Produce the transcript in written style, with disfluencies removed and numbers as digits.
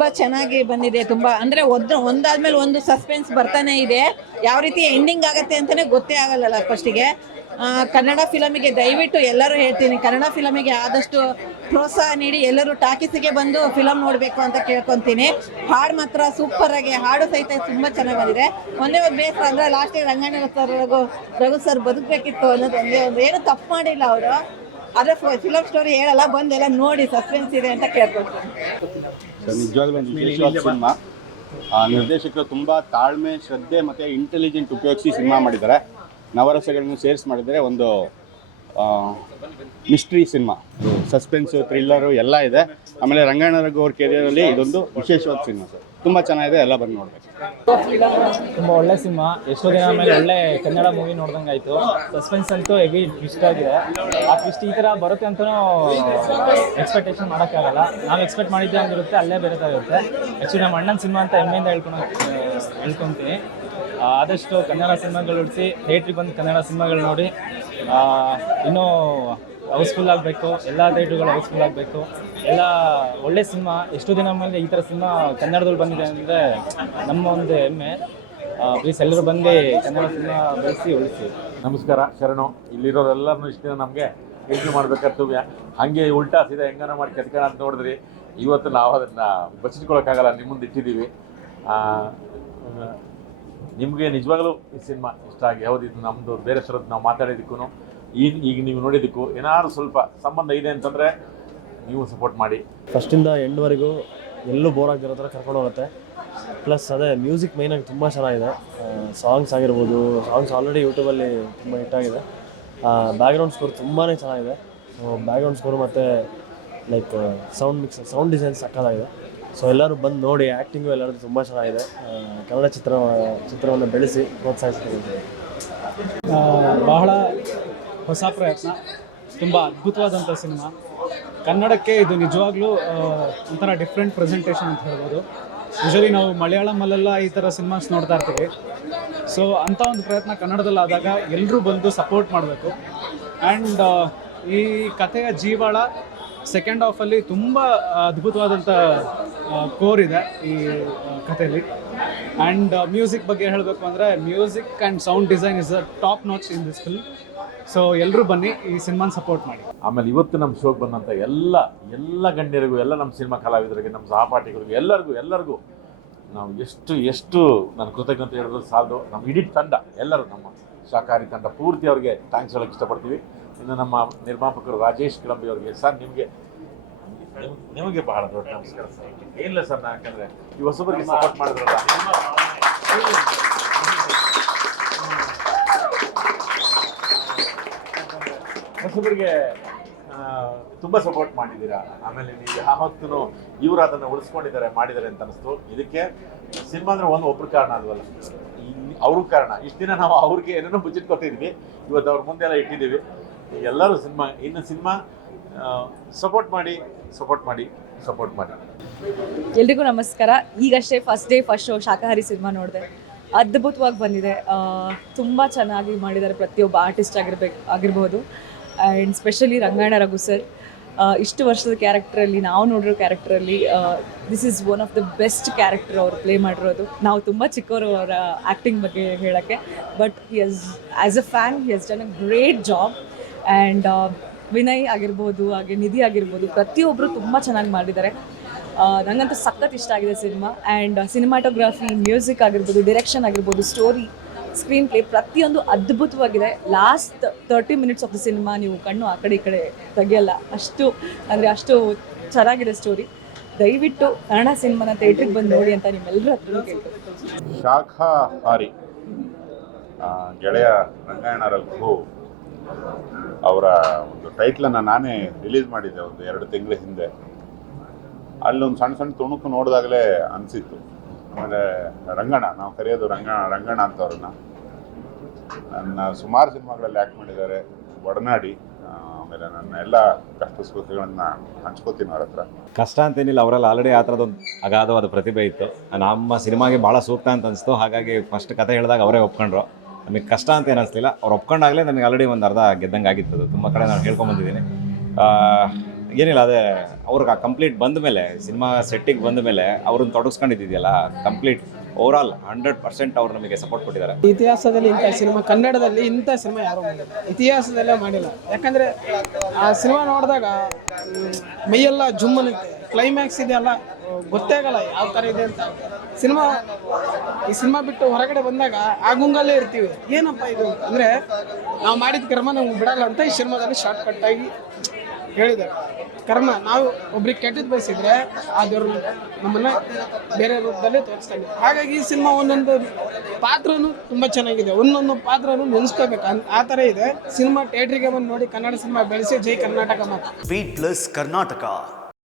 ತುಂಬ ಚೆನ್ನಾಗಿ ಬಂದಿದೆ. ತುಂಬ ಅಂದರೆ ಒಂದಾದ್ಮೇಲೆ ಒಂದು ಸಸ್ಪೆನ್ಸ್ ಬರ್ತಾನೆ ಇದೆ. ಯಾವ ರೀತಿ ಎಂಡಿಂಗ್ ಆಗುತ್ತೆ ಅಂತಲೇ ಗೊತ್ತೇ ಆಗಲ್ಲ ಫಸ್ಟಿಗೆ. ಕನ್ನಡ ಫಿಲಮಿಗೆ ದಯವಿಟ್ಟು ಎಲ್ಲರೂ ಹೇಳ್ತೀನಿ, ಕನ್ನಡ ಫಿಲಮಿಗೆ ಆದಷ್ಟು ಪ್ರೋತ್ಸಾಹ ನೀಡಿ ಎಲ್ಲರೂ ಟಾಕೀಸಿಗೆ ಬಂದು ಫಿಲಮ್ ನೋಡಬೇಕು ಅಂತ ಕೇಳ್ಕೊತೀನಿ. ಹಾಡು ಮಾತ್ರ ಸೂಪರಾಗಿ, ಹಾಡು ಸಹಿತ ತುಂಬ ಚೆನ್ನಾಗಿ ಬಂದಿದೆ. ಒಂದೇ ಒಂದು ಬೇಸರ ಅಂದರೆ ಲಾಸ್ಟಿಗೆ ರಂಗಣ್ಣ ಸರ್ ರಘು ಸರ್ ಬದುಕಬೇಕಿತ್ತು ಅನ್ನೋದು ಒಂದೇ ಒಂದು. ಏನು ತಪ್ಪು ಮಾಡಿಲ್ಲ ಅವರು, ಆದರೆ ಫಿಲಮ್ ಸ್ಟೋರಿ ಹೇಳಲ್ಲ, ಬಂದೆಲ್ಲ ನೋಡಿ ಸಸ್ಪೆನ್ಸ್ ಇದೆ ಅಂತ ಕೇಳ್ಕೊಳ್ತೀನಿ. ನಿಜವಾಗ್ಲೂ ವಿಶೇಷವಾದ ಸಿನಿಮಾ. ನಿರ್ದೇಶಕರು ತುಂಬ ತಾಳ್ಮೆ, ಶ್ರದ್ಧೆ ಮತ್ತು ಇಂಟೆಲಿಜೆಂಟ್ ಉಪಯೋಗಿಸಿ ಸಿನಿಮಾ ಮಾಡಿದ್ದಾರೆ. ನವರಸಗಳನ್ನು ಸೇರಿಸಿ ಮಾಡಿದರೆ ಒಂದು ಮಿಸ್ಟ್ರಿ ಸಿನಿಮಾ, ಸಸ್ಪೆನ್ಸು, ಥ್ರಿಲ್ಲರು ಎಲ್ಲ ಇದೆ. ಆಮೇಲೆ ರಂಗಣ್ಣ ರಘು ಅವ್ರ ಕೆರಿಯರಲ್ಲಿ ಇದೊಂದು ವಿಶೇಷವಾದ ಸಿನಿಮಾ ಸರ್. ತುಂಬ ಚೆನ್ನಾಗಿದೆ, ಎಲ್ಲ ಬಂದು ನೋಡಬೇಕು. ತುಂಬ ಒಳ್ಳೆ ಸಿನಿಮಾ. ಎಷ್ಟೋ ದಿನ ಆಮೇಲೆ ಒಳ್ಳೆ ಕನ್ನಡ ಮೂವಿ ನೋಡ್ದಂಗೆ ಆಯಿತು. ಸಸ್ಪೆನ್ಸ್ ಅಂತೂ ಹೆವಿ ಟ್ವಿಸ್ಟ್ ಆಗಿದೆ. ಆ ಟ್ವಿಸ್ಟ್ ಈ ಥರ ಬರುತ್ತೆ ಅಂತಲೂ ಎಕ್ಸ್ಪೆಕ್ಟೇಷನ್ ಮಾಡೋಕ್ಕಾಗಲ್ಲ. ನಾವು ಎಕ್ಸ್ಪೆಕ್ಟ್ ಮಾಡಿದ್ದೆ ಹಂಗಿರುತ್ತೆ, ಅಲ್ಲೇ ಬೇರೆ ಥರ ಇರುತ್ತೆ. ಆ್ಯಕ್ಚುಲಿ ನಮ್ಮ ಅಣ್ಣನ ಸಿನಿಮಾ ಅಂತ ಹೆಮ್ಮೆಯಿಂದ ಹೇಳ್ಕೊತೀನಿ. ಆದಷ್ಟು ಕನ್ನಡ ಸಿನಿಮಾಗಳು ಉಳಿಸಿ ಥಿಯೇಟ್ರಿಗೆ ಬಂದು ಕನ್ನಡ ಸಿನಿಮಾಗಳು ನೋಡಿ ಇನ್ನೂ ಹೌಸ್ಫುಲ್ ಆಗಬೇಕು. ಎಲ್ಲ ಥಿಯೇಟ್ರುಗಳು ಹೌಸ್ಫುಲ್ ಆಗಬೇಕು. ಎಲ್ಲ ಒಳ್ಳೆ ಸಿನಿಮಾ. ಎಷ್ಟೋ ದಿನ ಮೇಲೆ ಈ ಥರ ಸಿನಿಮಾ ಕನ್ನಡದಲ್ಲಿ ಬಂದಿದೆ ಅಂದರೆ ನಮ್ಮ ಒಂದು ಹೆಮ್ಮೆ. ಪ್ಲೀಸ್ ಎಲ್ಲರೂ ಬಂದು ಕನ್ನಡ ಸಿನಿಮಾ ಬೆಳೆಸಿ ಉಳಿಸಿ. ನಮಸ್ಕಾರ, ಶರಣು. ಇಲ್ಲಿರೋರೆಲ್ಲರನ್ನೂ ಇಷ್ಟು ದಿನ ನಮಗೆ ಇಂಟ್ರ್ಯೂ ಮಾಡಬೇಕು ಕರ್ತವ್ಯ. ಹಾಗೆ ಉಲ್ಟಾ ಸೀದಾ ಹೆಂಗಾನ ಮಾಡಿ ಕತ್ಕೋಣ ಅಂತ ನೋಡಿದ್ರಿ. ಇವತ್ತು ನಾವು ಅದನ್ನು ಬಚ್ಚಿಟ್ಕೊಳ್ಳೋಕ್ಕಾಗಲ್ಲ, ನಿಮ್ಮ ಮುಂದೆ ಇಟ್ಟಿದ್ದೀವಿ. ನಿಮಗೆ ನಿಜವಾಗಲೂ ಈ ಸಿನಿಮಾ ಇಷ್ಟ ಆಗಿ ಯಾವುದಿದ್ದು ನಮ್ಮದು ಬೇರೆ ಥರದ್ದು ನಾವು ಮಾತಾಡೋದಕ್ಕೂ ಈಗ ನೀವು ನೋಡಿದ್ದಕ್ಕೂ ಏನಾದ್ರು ಸ್ವಲ್ಪ ಸಂಬಂಧ ಇದೆ ಅಂತಂದರೆ ನೀವು ಸಪೋರ್ಟ್ ಮಾಡಿ. ಫಸ್ಟಿಂದ ಎಂಡ್ವರೆಗೂ ಎಲ್ಲೂ ಬೋರ್ ಆಗಿರೋ ಥರ ಕರ್ಕೊಂಡು ಹೋಗುತ್ತೆ. ಪ್ಲಸ್ ಅದೇ ಮ್ಯೂಸಿಕ್ ಮೈನಾಗಿ ತುಂಬ ಚೆನ್ನಾಗಿದೆ. ಸಾಂಗ್ಸ್ ಆಗಿರ್ಬೋದು, ಸಾಂಗ್ಸ್ ಆಲ್ರೆಡಿ ಯೂಟ್ಯೂಬಲ್ಲಿ ತುಂಬ ಹಿಟ್ಟಾಗಿದೆ. ಬ್ಯಾಕ್ಗ್ರೌಂಡ್ ಸ್ಕೋರ್ ತುಂಬಾ ಚೆನ್ನಾಗಿದೆ. ಬ್ಯಾಕ್ಗ್ರೌಂಡ್ ಸ್ಕೋರು ಮತ್ತು ಲೈಕ್ ಸೌಂಡ್ ಡಿಸೈನ್ ಸಕ್ಕತ್ತಾಗಿದೆ. ಸೊ ಎಲ್ಲರೂ ಬಂದು ನೋಡಿ. ಆ್ಯಕ್ಟಿಂಗು ಎಲ್ಲರದ್ದು ತುಂಬ ಚೆನ್ನಾಗಿದೆ. ಕನ್ನಡ ಚಿತ್ರವನ್ನು ಬೆಳೆಸಿ ಪ್ರೋತ್ಸಾಹಿಸ್ತೀವಿ. ಬಹಳ ಹೊಸ ಪ್ರಯತ್ನ, ತುಂಬ ಅದ್ಭುತವಾದಂಥ ಸಿನಿಮಾ. ಕನ್ನಡಕ್ಕೆ ಇದು ನಿಜವಾಗ್ಲೂ ಒಂಥರ ಡಿಫ್ರೆಂಟ್ ಪ್ರೆಸೆಂಟೇಷನ್ ಅಂತ ಹೇಳ್ಬೋದು. ಯೂಶಲಿ ನಾವು ಮಲಯಾಳಮಲ್ಲೆಲ್ಲ ಈ ಥರ ಸಿನಿಮಾಸ್ ನೋಡ್ತಾ ಇರ್ತೀವಿ. ಸೊ ಅಂಥ ಒಂದು ಪ್ರಯತ್ನ ಕನ್ನಡದಲ್ಲಿ ಆದಾಗ ಎಲ್ಲರೂ ಬಂದು ಸಪೋರ್ಟ್ ಮಾಡಬೇಕು. ಆ್ಯಂಡ್ ಈ ಕಥೆಯ ಜೀವಾಳ ಸೆಕೆಂಡ್ ಹಾಫಲ್ಲಿ ತುಂಬ ಅದ್ಭುತವಾದಂಥ ಕೋರ್ ಇದೆ ಈ ಕಥೆಯಲ್ಲಿ. ಆ್ಯಂಡ್ ಮ್ಯೂಸಿಕ್ ಬಗ್ಗೆ ಹೇಳಬೇಕು ಅಂದರೆ music and sound design is a top notch in this film. So ಎಲ್ಲರೂ ಬನ್ನಿ, ಈ ಸಿನಿಮಾನ ಸಪೋರ್ಟ್ ಮಾಡಿ. ಆಮೇಲೆ ಇವತ್ತು ನಮ್ಮ ಶೋಗೆ ಬಂದಂಥ ಎಲ್ಲ ಗಣ್ಯರಿಗೂ, ಎಲ್ಲ ನಮ್ಮ ಸಿನಿಮಾ ಕಲಾವಿದರಿಗೆ, ನಮ್ಮ ಸಹಪಾಠಿಗಳಿಗೂ, ಎಲ್ಲರಿಗೂ ನಾವು ಎಷ್ಟು ನನ್ನ ಕೃತಜ್ಞತೆ ಹೇಳಿದ್ರು ಸಾಲದು. ನಮ್ಮ ಇಡೀ ತಂಡ, ಎಲ್ಲರೂ ನಮ್ಮ ಶಾಕಾಹಾರಿ ತಂಡ ಪೂರ್ತಿ ಅವ್ರಿಗೆ ಥ್ಯಾಂಕ್ಸ್ ಹೇಳೋಕ್ಕೆ ಇಷ್ಟಪಡ್ತೀವಿ. ಇನ್ನು ನಮ್ಮ ನಿರ್ಮಾಪಕರು ರಾಜೇಶ್ ಕಿಳಂಬಿ ಅವರಿಗೆ, ಸರ್ ನಿಮಗೆ ಬಹಳ ದೊಡ್ಡ ನಮಸ್ಕಾರ ಸರ್. ಏನಿಲ್ಲ ಸರ್, ಯಾಕಂದರೆ ಈ ಹೊಸಬರಿಗೆ ಸಪೋರ್ಟ್ ಮಾಡಿದ್ರಲ್ಲ, ಹೊಸಬರಿಗೆ ತುಂಬ ಸಪೋರ್ಟ್ ಮಾಡಿದ್ದೀರಾ. ಆಮೇಲೆ ನೀವು ಯಾವತ್ತೂ ಇವರು ಅದನ್ನು ಮಾಡಿದ್ದಾರೆ ಅಂತ ಅನಿಸ್ತು. ಇದಕ್ಕೆ ಸಿನಿಮಾ ಅಂದರೆ ಒಬ್ಬರು ಕಾರಣ ಅಲ್ವಲ್ಲ, ಅವರು ಕಾರಣ. ಇಷ್ಟು ದಿನ ನಾವು ಅವ್ರಿಗೆ ಏನೇನೋ ಬುಚ್ಚಿಟ್ಕೊತಿದ್ವಿ, ಇವತ್ತು ಅವ್ರ ಮುಂದೆಲ್ಲ ಇಟ್ಟಿದ್ದೀವಿ. ಎಲ್ಲರೂ ಇನ್ನು ಸಿನಿಮಾ ಸಪೋರ್ಟ್ ಮಾಡಿ. ಎಲ್ರಿಗೂ ನಮಸ್ಕಾರ. ಈಗಷ್ಟೇ ಫಸ್ಟ್ ಶೋ ಶಾಕಾಹಾರಿ ಸಿನಿಮಾ ನೋಡಿದೆ. ಅದ್ಭುತವಾಗಿ ಬಂದಿದೆ. ತುಂಬ ಚೆನ್ನಾಗಿ ಮಾಡಿದ್ದಾರೆ ಪ್ರತಿಯೊಬ್ಬ ಆರ್ಟಿಸ್ಟ್ ಆಗಿರ್ಬೋದು. And specially Ranganna Raghu sir ಇಷ್ಟು ವರ್ಷದ ಕ್ಯಾರೆಕ್ಟ್ರಲ್ಲಿ, ನಾವು ನೋಡಿರೋ ಕ್ಯಾರೆಕ್ಟ್ರಲ್ಲಿ this is one of the best character ಅವರು ಪ್ಲೇ ಮಾಡಿರೋದು. ನಾವು ತುಂಬ ಚಿಕ್ಕವರು ಅವರ ಆ್ಯಕ್ಟಿಂಗ್ ಬಗ್ಗೆ ಹೇಳೋಕ್ಕೆ. But as a fan he has done a great job. And Vinay ಆಗಿರ್ಬೋದು, ಹಾಗೆ ನಿಧಿ ಆಗಿರ್ಬೋದು, ಪ್ರತಿಯೊಬ್ಬರು ತುಂಬ ಚೆನ್ನಾಗಿ ಮಾಡಿದ್ದಾರೆ. ನನಗಂತೂ ಸಖತ್ ಇಷ್ಟ ಆಗಿದೆ ಸಿನಿಮಾ. ಆ್ಯಂಡ್ ಸಿನಿಮಾಟೋಗ್ರಫಿ, ಮ್ಯೂಸಿಕ್ ಆಗಿರ್ಬೋದು, ಡೈರೆಕ್ಷನ್ ಆಗಿರ್ಬೋದು, ಸ್ಟೋರಿ, ಸ್ಕ್ರೀನ್ ಪ್ಲೇ ಪ್ರತಿಯೊಂದು ಅದ್ಭುತವಾಗಿದೆ. Last 30 minutes of the cinema ನೀವು ಕಣ್ಣು ಆ ಕಡೆ ಈ ಕಡೆ ತೆಗಿಯಲ್ಲ, ಅಷ್ಟು ಚೆನ್ನಾಗಿದೆ ಸ್ಟೋರಿ. ದಯವಿಟ್ಟು ಕನ್ನಡ ಸಿನಿಮಾನ ಥಿಯೇಟ್ರಿಗೆ ಬಂದು ನೋಡಿ ಅಂತ ನಿಮ್ಮೆಲ್ಲರ ಹತ್ರ ಕೇಳ್ತೀನಿ. ಶಾಖಾಹಾರಿ ಗೆಳೆಯ ರಂಗಾಯಣ ರಘು ಅವರ ಒಂದು ಟೈಟ್ಲನ್ನು ನಾನೇ ರಿಲೀಸ್ ಮಾಡಿದ್ದೆ ಒಂದು 2 ತಿಂಗಳ ಹಿಂದೆ. ಅಲ್ಲೊಂದು ಸಣ್ಣ ತುಣುಕು ನೋಡಿದಾಗಲೇ ಅನಿಸಿತ್ತು. ಆಮೇಲೆ ರಂಗಣ್ಣ, ನಾವು ಕರೆಯೋದು ರಂಗಣ್ಣ ಅಂತವ್ರನ್ನ. ನನ್ನ ಸುಮಾರು ಸಿನಿಮಾಗಳಲ್ಲಿ ಆ್ಯಕ್ಟ್ ಮಾಡಿದ್ದಾರೆ. ಒಡನಾಡಿ, ಆಮೇಲೆ ನನ್ನ ಎಲ್ಲ ಕಷ್ಟ ಸುಖಗಳನ್ನು ಹಂಚ್ಕೋತೀನಿ ಅವ್ರ ಹತ್ರ. ಕಷ್ಟ ಅಂತೇನಿಲ್ಲ, ಅವರಲ್ಲಿ ಆಲ್ರೆಡಿ ಆ ಥರದೊಂದು ಅಗಾಧವಾದ ಪ್ರತಿಭೆ ಇತ್ತು. ನಮ್ಮ ಸಿನಿಮಾಗೆ ಭಾಳ ಸೂಕ್ತ ಅಂತ ಅನಿಸ್ತು. ಹಾಗಾಗಿ ಫಸ್ಟ್ ಕತೆ ಹೇಳಿದಾಗ ಅವರೇ ಒಪ್ಕೊಂಡ್ರು. ನಮಗೆ ಕಷ್ಟ ಅಂತ ಏನು ಅನಿಸ್ಲಿಲ್ಲ. ಅವ್ರು ಒಪ್ಕೊಂಡಾಗಲೇ ನಮಗೆ ಆಲ್ರೆಡಿ ಒಂದು ಅರ್ಧ ಗೆದ್ದಂಗೆ ಆಗಿತ್ತು. ತುಂಬ ಕಡೆ ನಾನು ಹೇಳ್ಕೊಂಬಂದಿದ್ದೀನಿ. ಏನಿಲ್ಲ ಅದೇ ಅವ್ರಿಗೆ ಕಂಪ್ಲೀಟ್ ಬಂದ ಮೇಲೆ ಸಿನಿಮಾ ಸೆಟ್ಟಿಗೆ ಬಂದ ಮೇಲೆ ಅವ್ರನ್ನ ತೊಡಗಿಸ್ಕೊಂಡಿದ್ದಿದೆಯಲ್ಲ ಕಂಪ್ಲೀಟ್ ಓವರಾಲ್ 100% ಅವ್ರು ನಮಗೆ ಸಪೋರ್ಟ್ ಕೊಟ್ಟಿದ್ದಾರೆ. ಇತಿಹಾಸದಲ್ಲಿ ಇಂಥ ಸಿನಿಮಾ, ಕನ್ನಡದಲ್ಲಿ ಇಂಥ ಸಿನಿಮಾ ಯಾರೂ ಮಾಡಿಲ್ಲ, ಇತಿಹಾಸದಲ್ಲೇ ಮಾಡಿಲ್ಲ. ಯಾಕಂದರೆ ಆ ಸಿನಿಮಾ ನೋಡಿದಾಗ ಮೈಯೆಲ್ಲ ಜುಮ್ಮನಕ್ಕೆ, ಕ್ಲೈಮ್ಯಾಕ್ಸ್ ಇದೆಯಲ್ಲ ಗೊತ್ತೇ ಆಗಲ್ಲ ಯಾವ ಥರ ಇದೆ ಅಂತ. ಈ ಸಿನಿಮಾ ಬಿಟ್ಟು ಹೊರಗಡೆ ಬಂದಾಗ ಆ ಗುಂಗಲ್ಲೇ ಇರ್ತೀವಿ, ಏನಪ್ಪ ಇದು ಅಂದರೆ ನಾವು ಮಾಡಿದ ಕರ್ಮ ನಮ್ಗೆ ಬಿಡಲ್ಲ ಅಂತ ಈ ಸಿನಿಮಾದಲ್ಲಿ ಶಾರ್ಟ್ ಕಟ್ಟಾಗಿ ಹೇಳಿದ್ದಾರೆ. ಕರ್ಮ, ನಾವು ಒಬ್ರಿಗೆ ಕೆಟ್ಟದ್ದು ಬಯಸಿದ್ರೆ ಆ ದೇವ್ರು ನಮ್ಮನ್ನು ಬೇರೆ ರೂಪದಲ್ಲೇ ತೋರಿಸ್ತಾನೆ. ಹಾಗಾಗಿ ಈ ಸಿನಿಮಾ ಒಂದೊಂದು ಪಾತ್ರನೂ ತುಂಬ ಚೆನ್ನಾಗಿದೆ, ಒಂದೊಂದು ಪಾತ್ರನೂ ನೆನೆಸ್ಕೋಬೇಕು ಆ ಥರ ಇದೆ ಸಿನಿಮಾ. ಥಿಯೇಟ್ರಿಗೆ ಬಂದು ನೋಡಿ, ಕನ್ನಡ ಸಿನಿಮಾ ಬೆಳೆಸಿ. ಜೈ ಕರ್ನಾಟಕ ಮಾತು. +, ಕರ್ನಾಟಕ.